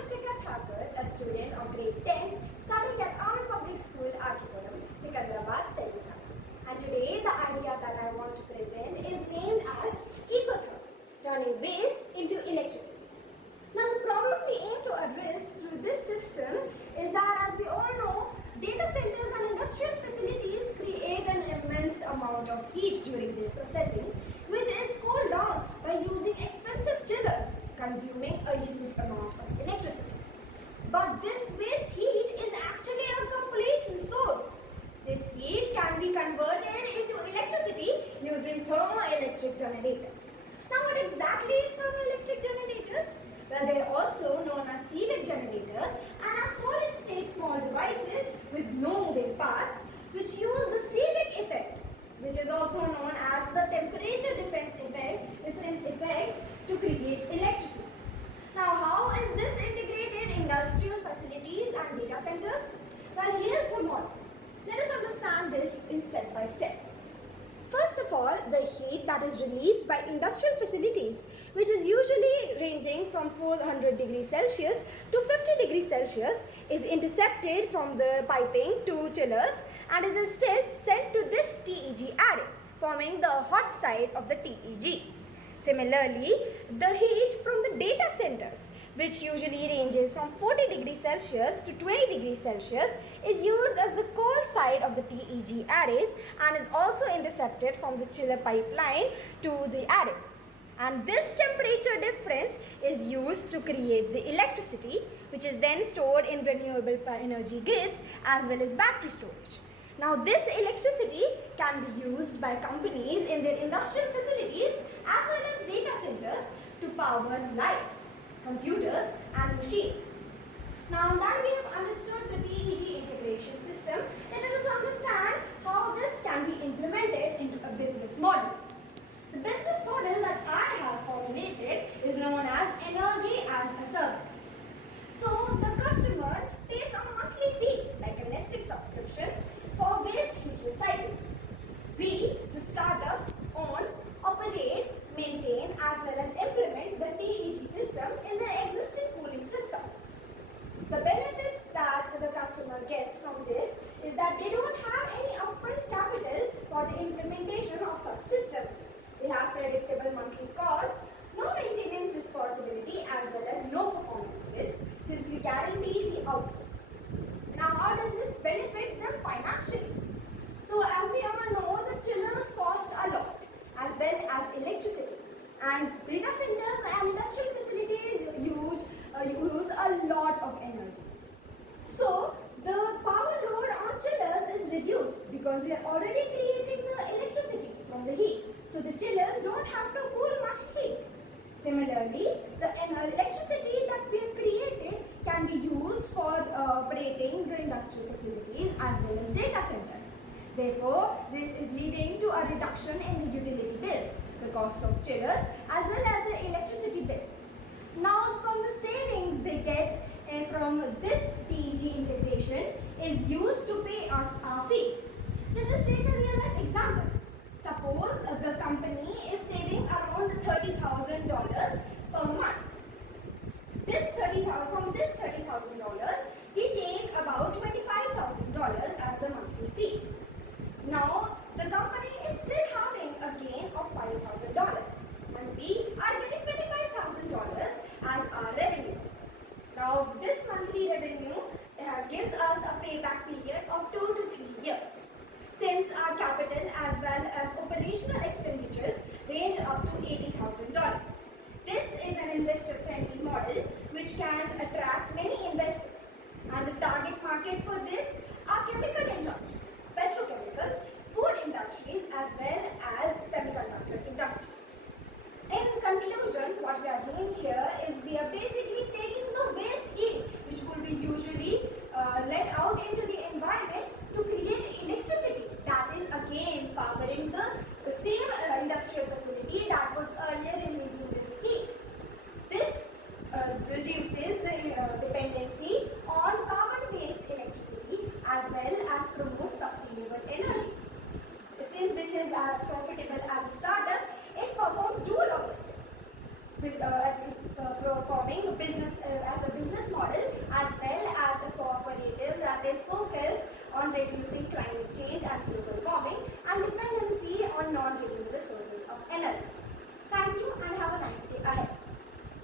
A student of grade 10 studying at Army Public School, Artipuram, Secunderabad, Telangana. And today the idea that I want to present is named as ECOTHERMIC, turning waste into electricity. Now the problem we aim to address through this system is that, as we all know, data centers and industrial facilities create an immense amount of heat during their processing, which is cooled down by using expensive chillers, consuming a huge amount of electricity. But this waste heat is actually a complete resource. This heat can be converted into electricity using thermoelectric generators. Now, what exactly is thermoelectric generators? Well, they are also known as Seebeck generators and are solid-state small devices with no moving parts which use the Seebeck effect, which is also known as the temperature difference effect to create electricity. Now, how is this integrated in industrial facilities and data centers? Well, here's the model. Let us understand this in step by step. First of all, the heat that is released by industrial facilities, which is usually ranging from 400 degrees Celsius to 50 degrees Celsius, is intercepted from the piping to chillers and is instead sent to this TEG array, forming the hot side of the TEG. Similarly, the heat from the data centers, which usually ranges from 40 degrees Celsius to 20 degrees Celsius, is used as the cold side of the TEG arrays and is also intercepted from the chiller pipeline to the array. And this temperature difference is used to create the electricity, which is then stored in renewable energy grids as well as battery storage. Now, this electricity can be used by companies in their industrial facilities as well as data centers to power lights, computers and machines. Now that we have understood the TEG integration system, let us understand how this can be implemented into a business model. The business model that I have formulated is known as energy as a service. So the customer pays a monthly fee, like a Netflix subscription, for waste heat recycling. We, the startup, own, operate, maintain as well as implement the TEG system in their existing cooling systems. The benefits that the customer gets from this is that they don't have any upfront capital for the implementation of such systems. They have predictable monthly cost, no maintenance responsibility as well as no performance risk, since we guarantee the output. Now, how does this benefit them financially? So, as we all know, the chillers cost a lot as well as electricity, and data centers and industrial facilities use a lot of energy. So, the power load on chillers is reduced because we are already creating the electricity from the heat. So, the chillers don't have to cool much heat. Similarly, the electricity that we have created can be used for operating the industrial facilities as well as data centers. Therefore, this is leading to a reduction in the utility bills, the cost of chillers as well as the electricity bills. Now, from the savings they get from this TEG integration is used to pay us our fees. Let us take a real life example. Suppose the company is saving around $30,000 per month. From this $30,000, we take about $25,000 as a monthly fee. Now, the company is still having a gain of $5,000 and we are getting forming a business as a business model as well as a cooperative that is focused on reducing climate change and global warming and dependency on non-renewable sources of energy. Thank you and have a nice day ahead.